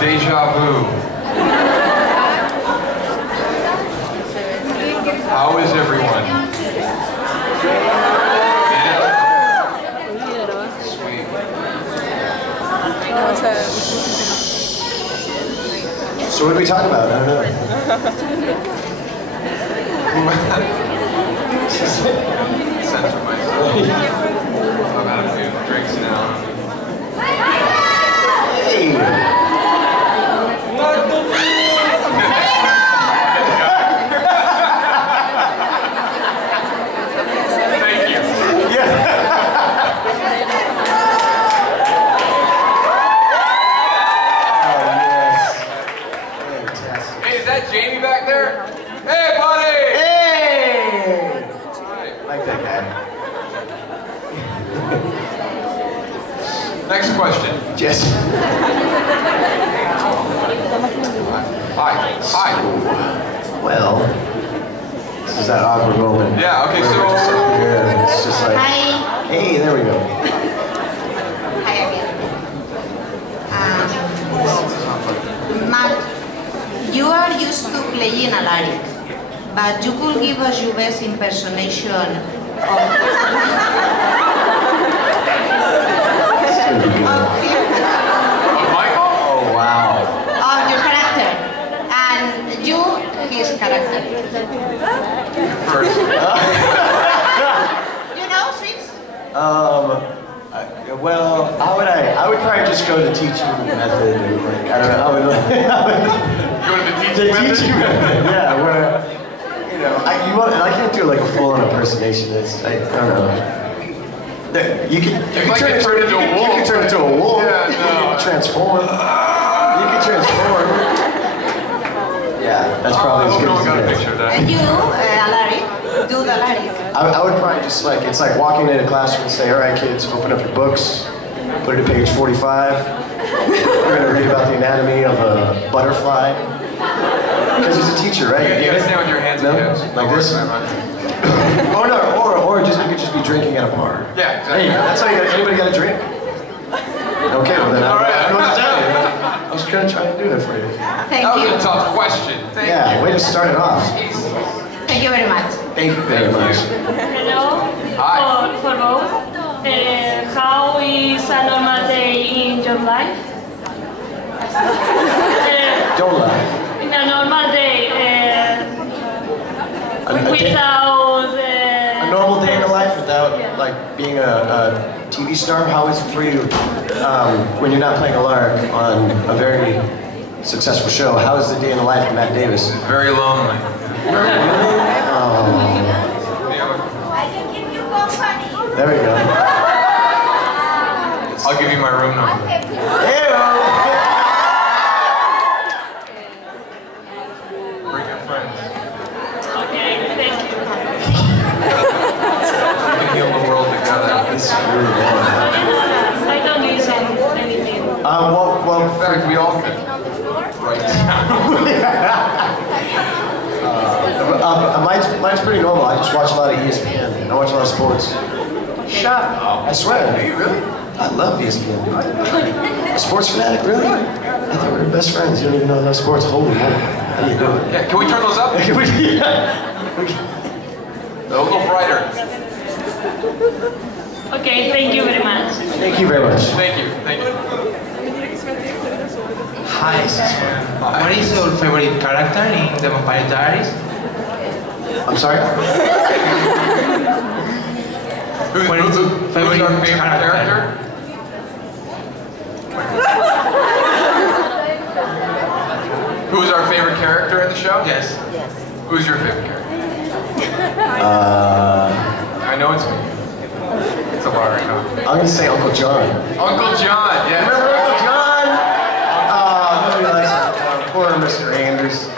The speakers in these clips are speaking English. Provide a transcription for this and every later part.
Deja vu. How is everyone? Sweet. So what did we talk about? I don't know. Censor myself. I've had a few drinks now. Hey! Thank you. Yeah. Jamie back there? Hey, buddy! Hey! I like that guy. Next question. Yes. Hi. Hi. Well, this is that awkward moment. Yeah, okay, where so... we're just sitting here and it's just like... Hi. Hey, there we go. Hi again. Mark, you are used to playing Alaric, but you could give us your best impersonation of Michael? Oh, wow. of your character, and you, his character. First. You know, Six? Well, how would I would probably just go the teaching method. Like, I don't know. Go to the teaching method? Yeah, where, you know, I can't do like a full-on impersonation. I don't know. You can turn into a wolf. You can turn into a wolf. Yeah, no. You can transform. You can transform. Yeah, that's probably as good No as one got a it picture of that. And you, Alaric, do the Alaric. I would probably just like, it's like walking into a classroom and say, all right kids, open up your books, put it to page 45. We're going to read about the anatomy of a butterfly. Because he's a teacher, right? You gotta stand with your hands No? on hips. Like this? Oh no, or just you could just be drinking at a bar. Yeah, exactly. Hey, that's how you got, anybody got a drink? Okay, well then I don't know what to tell you. I was gonna try to do that for you. Thank That was you. a tough question. Thank Yeah, you. way to start it off. Thank you very much. Thank you very much. Hello. Hi. For both. How is a normal day in your life? Don't laugh. In a normal day, A normal day in the life without like being a TV star. How is it for you when you're not playing a lark on a very successful show? How is the day in the life of Matt Davis? Very lonely. I can give you company. There we go. I'll give you my room number. Bring your friends. okay, thank you. We can heal the world together. It's really bad. I don't listen anything. Well, In fact, we all could. Right mine's pretty normal. I just watch a lot of ESPN. I watch a lot of sports. Shut up. I swear. Are you really? I love ESPN, dude. A sports fanatic, really? I thought we were best friends. You don't even know enough sports. Holy moly. How do you do it? Yeah, can we turn those up? Yeah. They're a little brighter. Okay, thank you very much. Thank you very much. Thank you. Thank you. Hi, what is your favorite character in the Vampire Diaries? I'm sorry? Who's What is your favorite our favorite character? character? Who's our favorite character in the show? Yes. Who's your favorite character? I know it's me. It's a bar, huh? I'm gonna say Uncle John. Uncle John, yeah. Remember Uncle John? Nobody likes Uncle John. Poor Mr. Anders.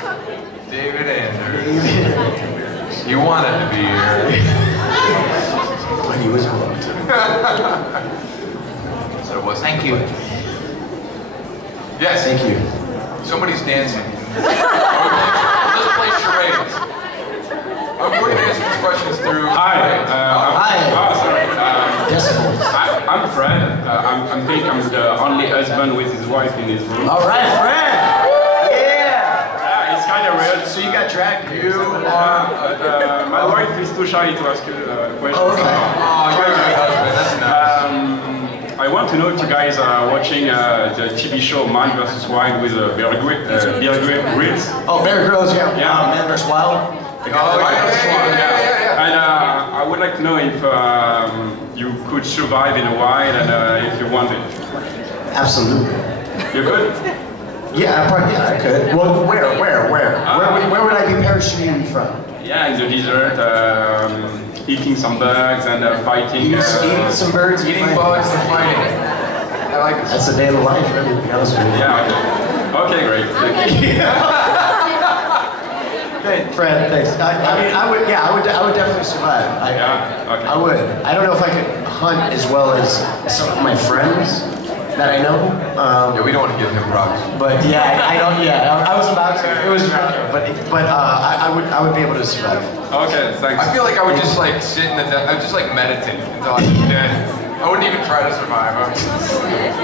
David Anders. He wanted to be here. But he was hooked. So it was. Thank you. Yes. Thank you. Somebody's dancing. Let's play charades. I'm going to answer these questions through. Hi. Hi. Oh, sorry. Yes. I'm Fred. I think I'm the only husband with his wife in his room. All right, Fred. Yeah, it's kind of weird. So you got dragged. My wife is too shy to ask you the question. Oh, okay. Oh, you're a great husband. That's nice. I want to know if you guys are watching the TV show Man vs. Wild with Bear Grylls. Oh, Bear Grylls, yeah. Yeah. Man vs. Wild. Yeah. And I would like to know if you could survive in the wild and if you wanted. Absolutely. You could? Yeah, I could. Well, where? Where would I be parachuting from? Yeah, in the desert, eating some bugs and fighting. Eating some birds, Eating bugs and fighting. I like it. That's a day in the life, really, to be honest with you. Yeah, okay, great. Hey, Fred, thanks. I mean, I would definitely survive. Okay. I would. I don't know if I could hunt as well as some of my friends that I know. Yeah, we don't want to give him props. But yeah, I don't. Yeah, I was about to. It was, but I would be able to survive. Okay, thanks. I feel like I would just like sit in the I would just like meditate until I'm dead. I wouldn't even try to survive. I would just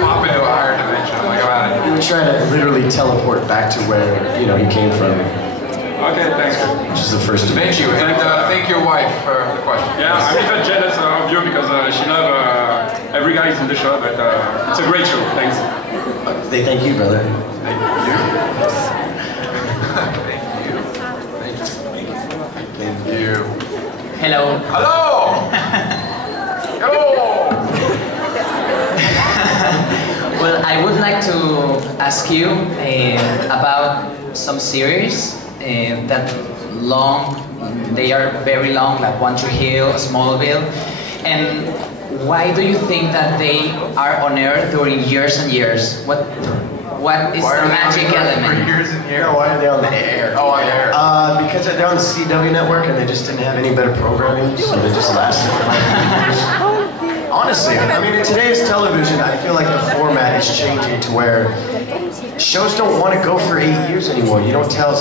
pop into a higher dimension. I'm like, I'm out of here. You would try to literally teleport back to where you came from, Okay, thanks. which is the first. Thank you, and thank your wife for the question. Yeah, I'm even jealous of you because she loves every guy in the show, but it's a great show. Thanks. Thank you, brother. Thank you. Thank you. Hello. Hello. Hello. Well, I would like to ask you about some series that they are very long, like One Tree Hill, Smallville, and why do you think that they are on air during years and years? What is the magic element? For years and years. No, why are they on the air? Oh, on the air. Because they're on the CW network and they just didn't have any better programming, so they just lasted for like 3 years. Honestly, I mean, in today's television, I feel like the format is changing to where shows don't want to go for 8 years anymore. You don't tell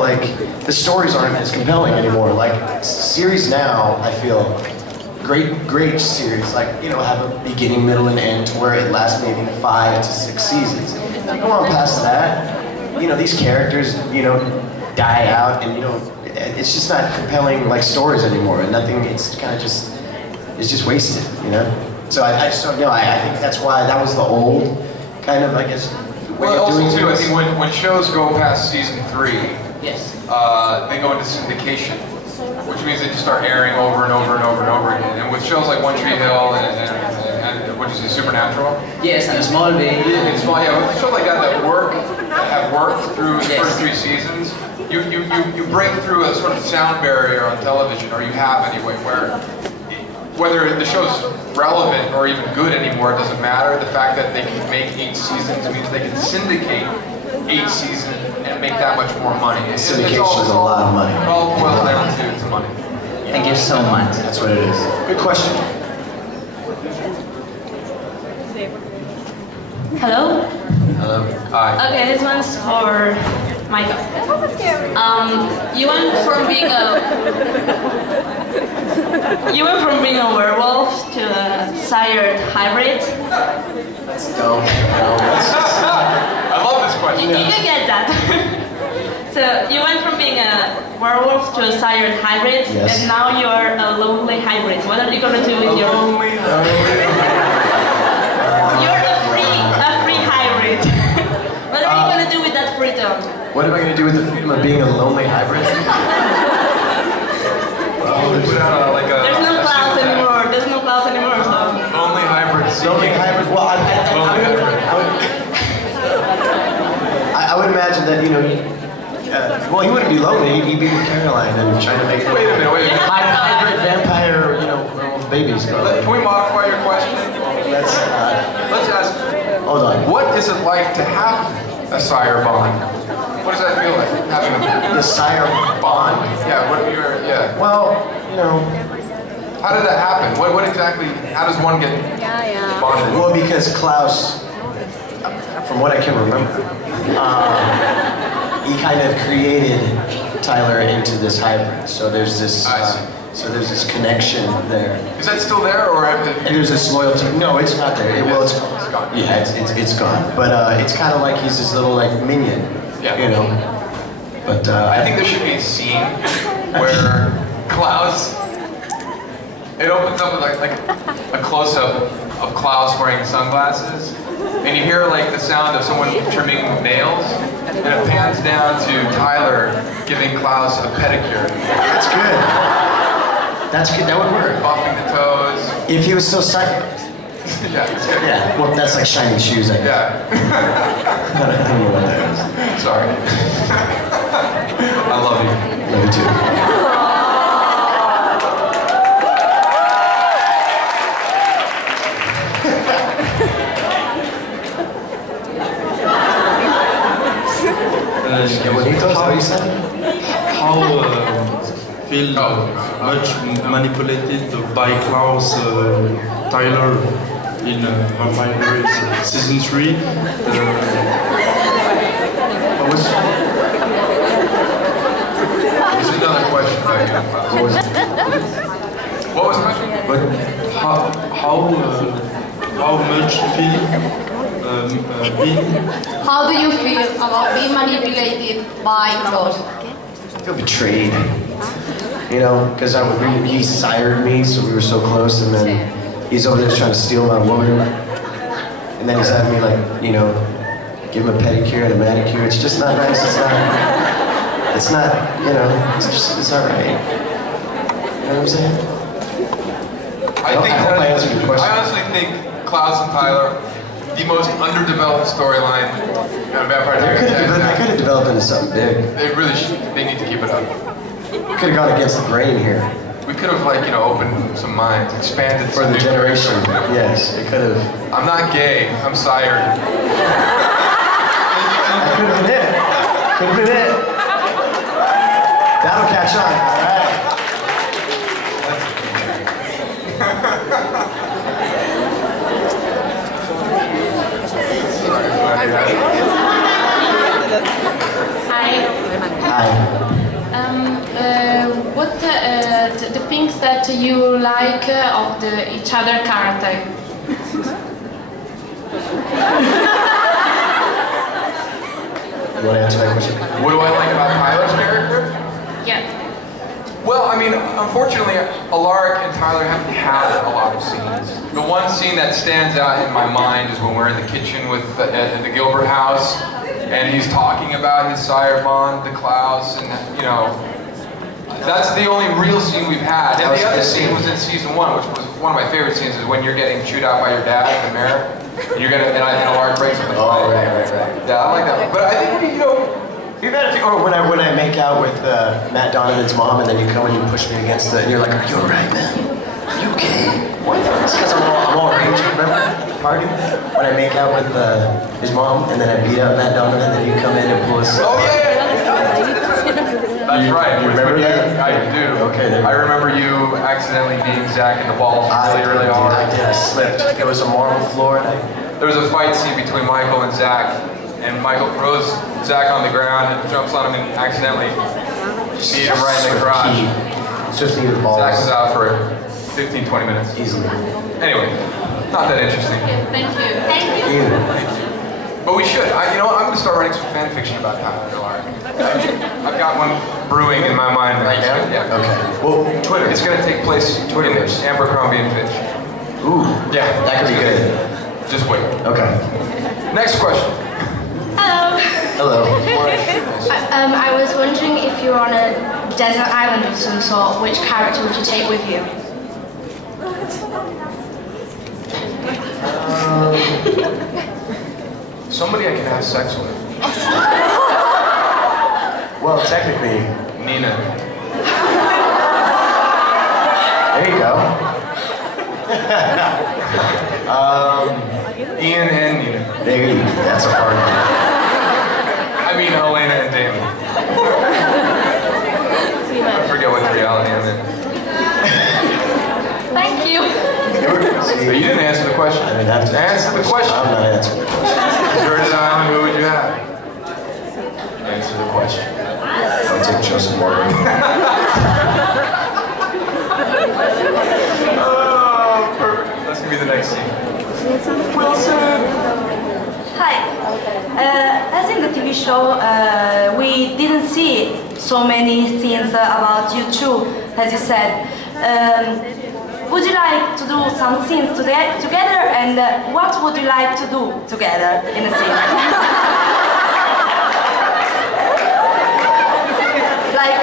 like, the stories aren't as compelling anymore. Like, series now, I feel, great series, like, have a beginning, middle, and end to where it lasts maybe 5 to 6 seasons. If you go on past that, these characters, die out, and, it's just not compelling, like, stories anymore, and nothing, it's kind of just, it's just wasted, So I just don't know, I think that's why that was the old kind of, I guess, way Well, of doing also too, I things. think when shows go past season 3, Yes. they go into syndication, which means they just start airing over and over and over and over again. And with shows like One Tree Hill and what is it, Supernatural? Yes, and Smallville. It's small, yeah. With shows like that have worked through the first 3 seasons, you break through a sort of sound barrier on television, or you have anyway, where whether the show's relevant or even good anymore, it doesn't matter. The fact that they can make 8 seasons means they can syndicate 8 seasons and make that much more money. Syndication is a lot of money. It all boils down to money. Thank you so much. That's what it is. Good question. Hello? Hello. Hi. Okay, this one's for Michael. You went from being a werewolf to a sired hybrid. No. I love this question. You can get that. So you went from being a werewolf to a sired hybrid, Yes. and now you are a lonely hybrid. What are you gonna do with your? You're a free hybrid. What are you gonna do with that freedom? What am I going to do with the freedom of being a lonely hybrid? Put out like a There's no clouds anymore. There's no clouds anymore. So. lonely hybrid. Lonely hybrid. Well, I would imagine that, well, he wouldn't be lonely. He'd be with Caroline and trying to make Wait a minute. hybrid vampire, werewolf babies. Probably. Can we modify your question? Let's ask. hold on. What is it like to have a sire bond? What does that feel like, having The sire bond. Yeah, Well, How did that happen? What exactly, how does one get bonded? well, because Klaus, from what I can remember, he kind of created Tyler into this hybrid. So there's this I see. So there's this connection there. Is that still there, or there's this loyalty? No, it's not there. Well, it's gone. Yeah, it's gone. But it's kind of like he's this little like minion. Yeah. You know. But I think there should be a scene where Klaus. It opens up with like a close-up of Klaus wearing sunglasses, and you hear like the sound of someone trimming nails, and it pans down to Tyler giving Klaus a pedicure. That's good. That's good. That would work. Buffing the toes. If he was still psychic. Yeah, it's good. Yeah. Well, that's like shining shoes. I guess. Yeah. I don't know what that is. Sorry. I love you. Love you too. How feel much manipulated by Klaus Tyler in Vampire Diaries season 3. There's another question back here. What was the question? But how much feel How do you feel about being manipulated by Klaus? I feel betrayed. You know, because he sired me, so we were so close, and then he's over there trying to steal my woman. And then he's having me like, you know, give him a pedicure and a manicure. It's just not nice. It's not, you know, it's not right. You know what I'm saying? I hope I answered your question. I honestly think Klaus and Tyler, the most underdeveloped storyline in Vampire Diaries. They could have developed into something big. They really should. They need to keep it up. We could have gone against the grain here. We could have, like, you know, opened some minds, expanded for the generation. Yes, it could have. I'm not gay. I'm sired. That could have been it. Could have been it. That'll catch on. All right. Hi. Hi. What the things that you like of each other character? You want to answer that question? What do I like about Tyler's character? Yeah. Well, I mean, unfortunately, Alaric and Tyler haven't had a lot of scenes. The one scene that stands out in my mind is when we're in the kitchen with at the Gilbert house, and he's talking about his sire bond to Klaus, and you know, that's the only real scene we've had. And the other scene was in season 1, which was one of my favorite scenes, is when you're getting chewed out by your dad in the mirror. And you're gonna, and Alaric breaks with the Oh, right. Yeah, I like that one. But I think, you know, You've had a few, or when I make out with Matt Donovan's mom, and then you come and you push me against the, and you're like, "Are you alright, man? Are you okay?" What? It's because I'm all raging. Remember the party when I make out with his mom, and then I beat up Matt Donovan, and then you come in and pull us. Oh yeah. That's right. You remember that? I do. Okay. I remember you accidentally beating Zach in the balls really hard. I did. I slipped. There was a marble floor, and there was a fight scene between Michael and Zach, and Michael throws Zach on the ground and jumps on him and accidentally beat him right in the garage. It's just needed the balls. Zach was out for 15-20 minutes. Easily. Anyway, not that interesting. Thank you. Thank you. But we should. You know what? I'm going to start writing some fan fiction about Tyler and Alaric. I've got one brewing in my mind right now. Yeah. Okay. Well, Twitter. It's going to take place in Abercrombie and Fitch. Ooh. Yeah. That could be good. Just wait. Okay. Next question. Hello. Hello. I was wondering if you were on a desert island of some sort, which character would you take with you? Somebody I can have sex with. Well, technically, Nina. There you go. Ian and Nina. There you go. That's a hard one. I mean, Elena and Damon. I forget what reality I'm in. Thank you. But you didn't answer the question. I didn't have to answer the question. I'm not answering the question. Deserted island, who would you have? Answer the question. I'll take Joseph Morgan. be the next scene. Hi. As in the TV show, we didn't see so many scenes about you two, as you said. Would you like to do some scenes together, and what would you like to do together in a scene? Like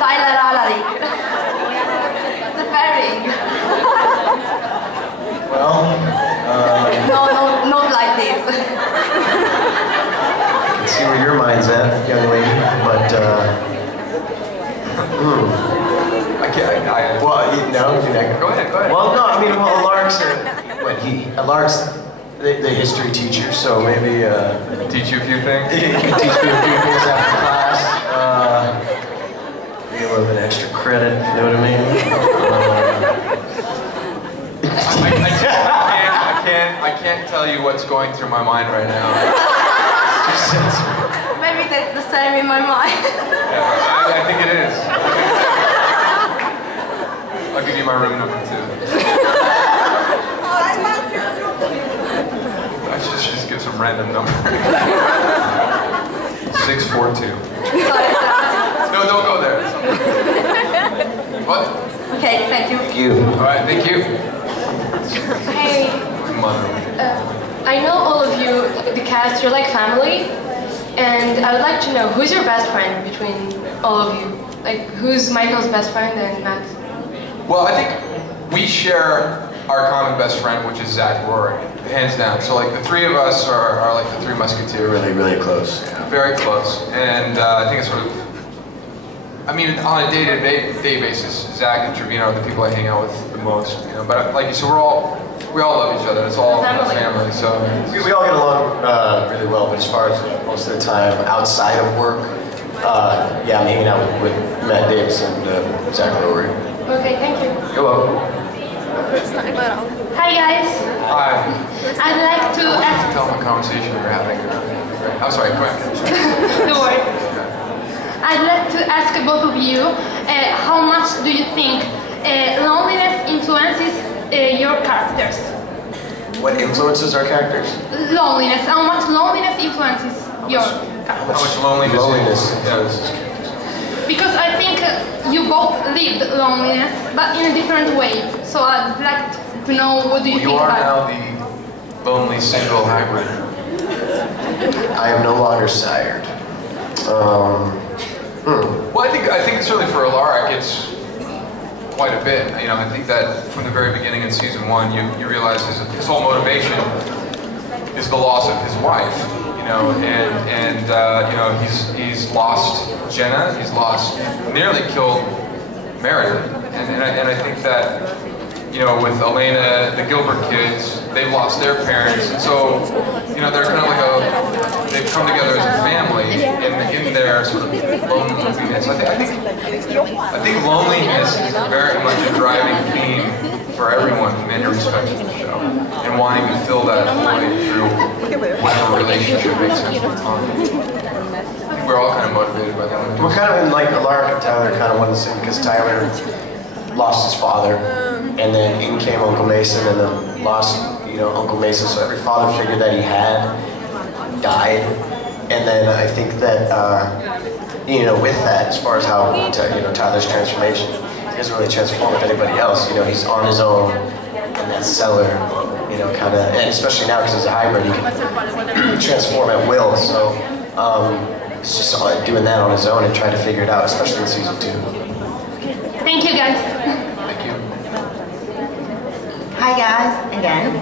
Tyler Alaric. The pairing. Well, No, not like this. I can see where your mind's at, young lady, but, well, no, Go ahead. well, no, I mean, well, Alaric's the history teacher, so maybe, Teach you a few things? he can teach me a few things after class, maybe a little bit extra credit, you know what I mean? I can't tell you what's going through my mind right now. Maybe that's the same in my mind. Yeah, I think it is. I'll give you my room number 2. I should just give some random number. 642. No, don't go there. What? Okay, thank you. Thank you. All right, thank you. Hey, I know all of you, the cast, you're like family, and I would like to know who's your best friend between all of you? Like, who's Michael's best friend and Matt's? Well, I think we share our common best friend, which is Zach Rory, hands down. So like the three of us are like the 3 musketeers. Really, really close. Very close. And I think it's sort of, I mean, on a day-to-day basis, Zach and Trevino are the people I hang out with the most. You know, but like you said, we all love each other. It's all family. So we all get along really well, but as far as most of the time outside of work, yeah, I'm hanging out with Matt Davis and Zach Rory. Okay, thank you. You're welcome. Hi guys. Hi. I'd like to ask... Tell them a conversation we're having. I'm sorry, go ahead. Don't worry. I'd like to ask both of you, how much do you think loneliness influences your characters? What influences our characters? Loneliness. How much loneliness influences your characters? How much loneliness influences? Because I think you both lived loneliness, but in a different way. So I'd like to know, what do you think You are about now the lonely single hybrid. I am no longer sired. Well, I think certainly for Alaric, it's quite a bit. You know, I think that from the very beginning in season 1, you realize his whole motivation is the loss of his wife. You know, and you know, he's lost Jenna, he's nearly killed Meredith, and I think that, you know, with Elena, the Gilbert kids, they've lost their parents, and so, you know, they're kind of like they've come together as a family in their sort of loneliness. I think loneliness is very much a driving theme for everyone in many respects of the show, and wanting to fill that void through whatever relationship makes sense for Tom. We're all kind of motivated by that. We're kind of in like Alaric and Tyler kind of wanted to sing because Tyler lost his father, and then in came Uncle Mason, and then lost, you know, Uncle Mason. So every father figure that he had died, and then I think that you know, with that, as far as how you know, Tyler's transformation, he doesn't really transform with anybody else. You know, he's on his own in that cellar. You know, kind of, and especially now because he's a hybrid, he can transform at will. So he's just doing that on his own and trying to figure it out, especially in season 2. Thank you, guys. Thank you. Hi guys, again.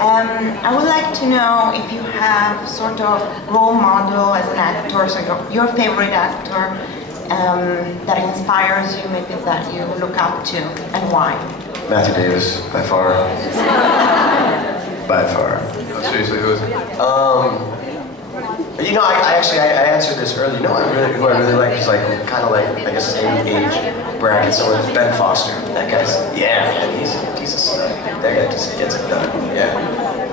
I would like to know if you have sort of role model as an actor, so your favorite actor that inspires you, maybe that you look up to, and why? Matthew Davis, by far. By far. No, seriously, who is it? You know, I answered this earlier. You know, who I really like is like kind of like a same age bracket. So it's Ben Foster. That guy's man, he's a stud. That guy just gets it done. Yeah.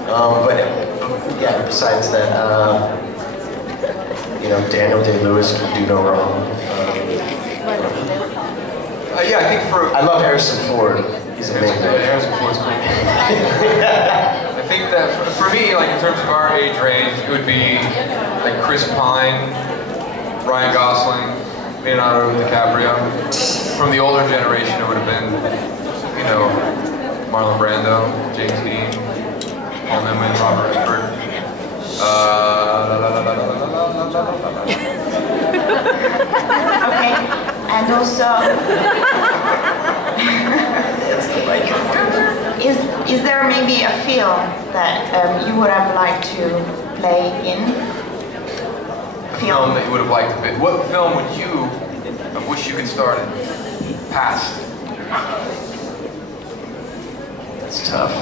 But yeah, besides that, you know, Daniel Day-Lewis can do no wrong. Yeah, I think I love Harrison Ford. He's He's amazing. I think that for me, like in terms of our age range, it would be like Chris Pine, Ryan Gosling, Leonardo DiCaprio. From the older generation, it would have been, you know, Marlon Brando, James Dean, Paul Newman, Robert Redford. Okay, and also, is there maybe a film that you would have liked to play in? A film that you would have liked to be. What film would you wish you could start in? Past. That's tough.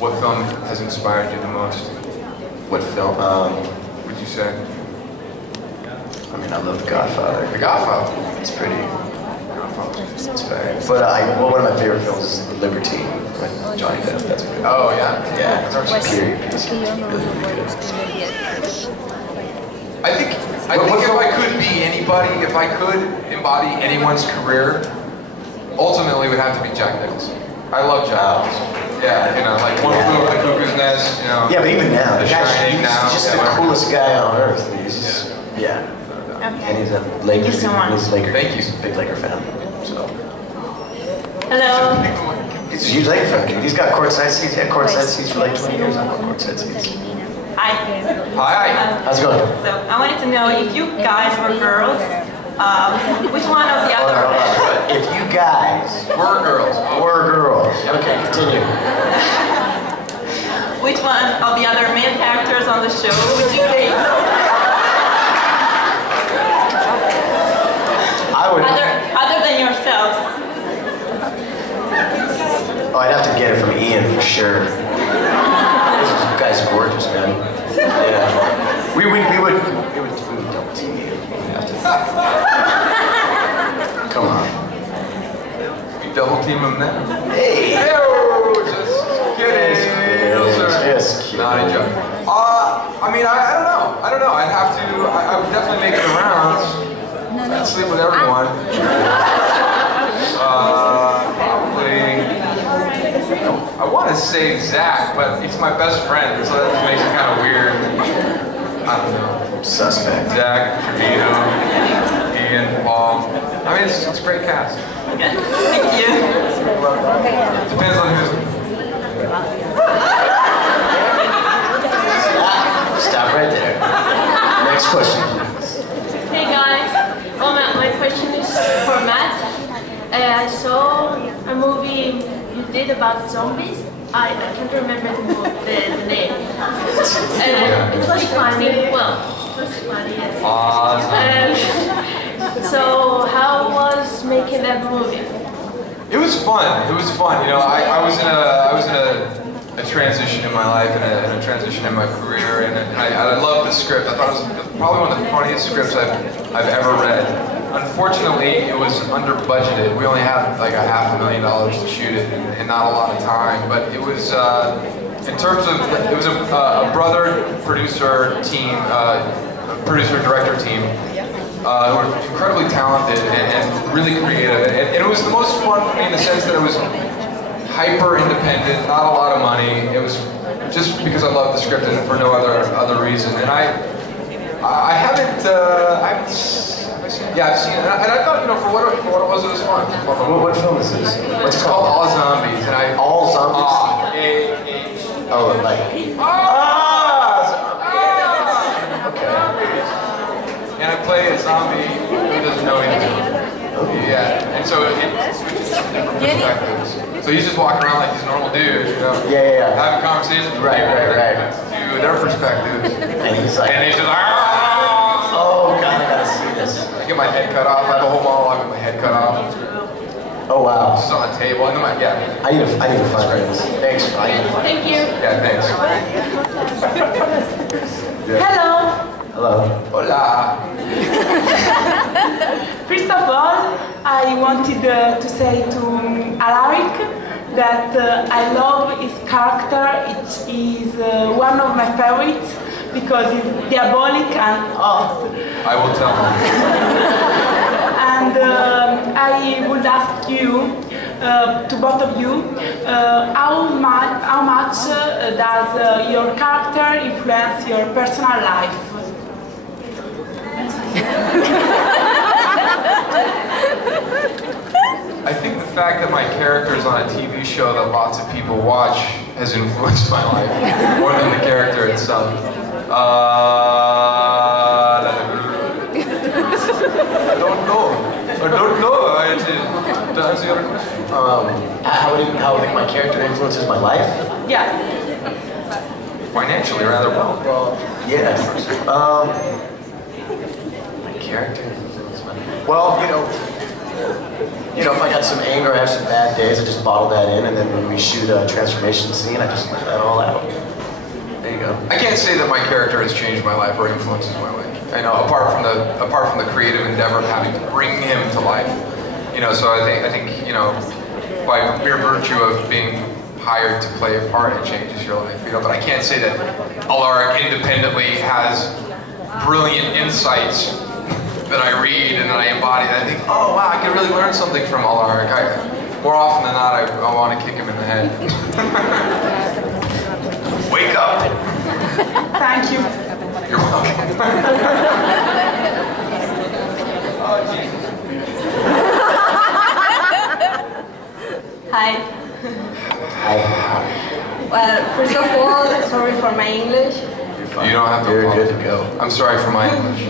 What film has inspired you the most? What film? Would you say? I mean, I love The Godfather. The Godfather. It's pretty inspiring. But well, one of my favorite films is The Libertine with Johnny Depp. That's pretty. Oh yeah. Yeah, it's a period piece. Really good. I think if I could be anybody, if I could embody anyone's career, ultimately it would have to be Jack Nicholson. I love Jack Nicholson. Yeah, you know, like One Flew Over the Cuckoo's Nest, you know. Yeah, but even now, he's just the coolest guy on earth. He's just, yeah. Okay. And he's a Lakers. Thank you so much. He's a Laker. Thank you. He's a big Laker fan. So. Hello. He's a huge Laker fan. He's got courtside seats. He had courtside seats for like 20 years. I have courtside seats. Hi. Hi. How's it going? So I wanted to know if you guys were girls, which one of the Hold other... on. If you guys Were girls. Okay, continue. Which one of the other main characters on the show would you date? I would. Other than yourselves. Oh, I'd have to get it from Ian for sure. This guy's gorgeous, man. Yeah. We would double team you. Come on. We double team him now. Hey! Yo, just kidding. Just kidding. Not a joke. I mean, I don't know. I'd have to, I would definitely make the rounds. I'd sleep with everyone. Probably, I want to say Zach, but he's my best friend, so that just makes it kind of weird. I don't know. Suspect. Zach, Trevino, Ian, Paul. I mean, it's a great cast. Thank you. Depends on who's. Stop right there. Next question, please. Hey guys, well, my question is for Matt. I saw a movie you did about zombies. I can't remember the name. It was funny. Well, it was funny, yes. So how was making that movie? It was fun. It was fun. You know, I was in a transition in my life and a transition in my career, and I loved the script. I thought it was probably one of the funniest scripts I've ever read. Unfortunately, it was under budgeted. We only had like $500,000 to shoot it, and not a lot of time. But it was, in terms of, it was a brother producer team, producer-director team, who were incredibly talented and really creative. And it was the most fun for me in the sense that it was hyper-independent, not a lot of money. It was just because I loved the script and for no other reason. And I haven't I've seen it. And I thought, you know, for what it was fun. What film is this? What's It's called All Zombies. And All Zombies? Oh, like... Okay. And I play a zombie who doesn't know anything. Yeah, and so it's different perspectives. So he's just walking around like he's a normal dude, you know? Yeah. Having conversations with Right. to their perspectives. And he's like... just Oh, God, I gotta see this. I get my head cut off. I have a whole monologue with my head cut off. Oh, wow. This is on a table. And then I need to find this. Thanks. Thank you. Yeah, thanks. Hello. Hello. Hola. First of all, I wanted to say to Alaric that I love his character. It is one of my favorites because it's diabolic and awesome. I will tell him. And I would ask you, to both of you, how much does your character influence your personal life? I think the fact that my character is on a TV show that lots of people watch has influenced my life more than the character itself. I don't know. To answer your question. How do you think my character influences my life? Yeah. Financially, rather well. Yeah. My character influences my life. Well, you know, if I got some anger, I have some bad days, I just bottle that in, and then when we shoot a transformation scene, I just let that all out. There you go. I can't say that my character has changed my life or influences my life. I know, apart from the creative endeavor of having to bring him to life. You know, so I think you know, by mere virtue of being hired to play a part, it changes your life. You know, but I can't say that Alaric independently has brilliant insights that I read and that I embody. And I think, oh wow, I can really learn something from Alaric. More often than not, I want to kick him in the head. Wake up! Thank you. You're welcome. Oh, Jesus. Hi. Hi. Well, first of all, sorry for my English. You don't have to You're apologize. good to go. I'm sorry for my English.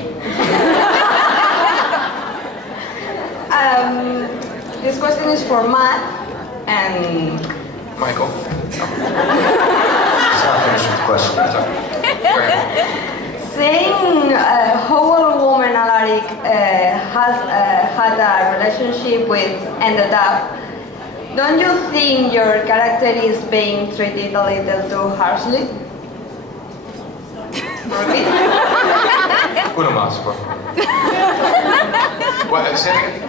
This question is for Matt and Michael. Just not finished with the question. That's okay. saying how a woman Alaric has had a relationship with ended up, don't you think your character is being treated a little too harshly? Una más, por favor. What? Say it again.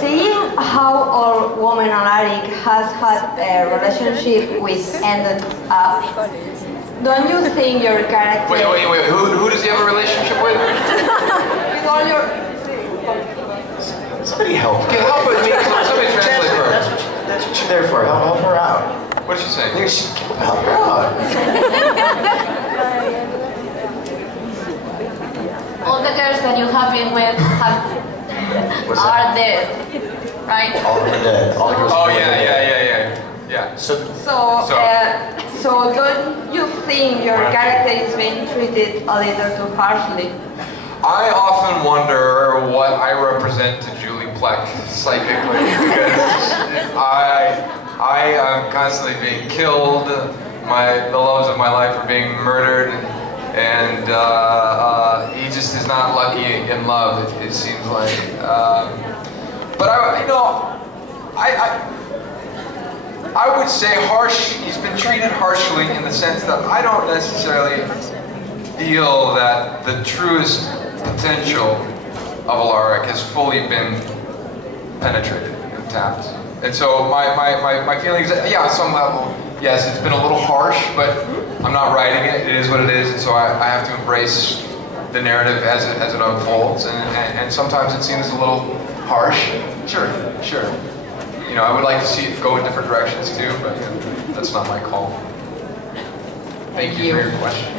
Seeing how our woman Alaric has had a relationship with ended up, don't you think your character... Wait. Who does he have a relationship with? With all your... Somebody help her. Okay, help me. Somebody translate for her. That's what you're there for. Help her out. What did she say? Help her out. All the girls that you have been with are dead, right? All of them are dead. All the girls Oh are yeah. So don't you think your character is being treated a little too harshly? I often wonder what I represent to Julie Plec psychically, because I am constantly being killed. The loves of my life are being murdered, and he just is not lucky in love. It seems like. But I would say harsh. He's been treated harshly in the sense that I don't necessarily feel that the truest potential of Alaric has fully been penetrated and tapped. And so my feelings, yeah, on some level, yes, it's been a little harsh, but I'm not writing it. It is what it is, and so I have to embrace the narrative as it unfolds. And sometimes it seems a little harsh. Sure. You know, I would like to see it go in different directions too, but that's not my call. Thank you for your question.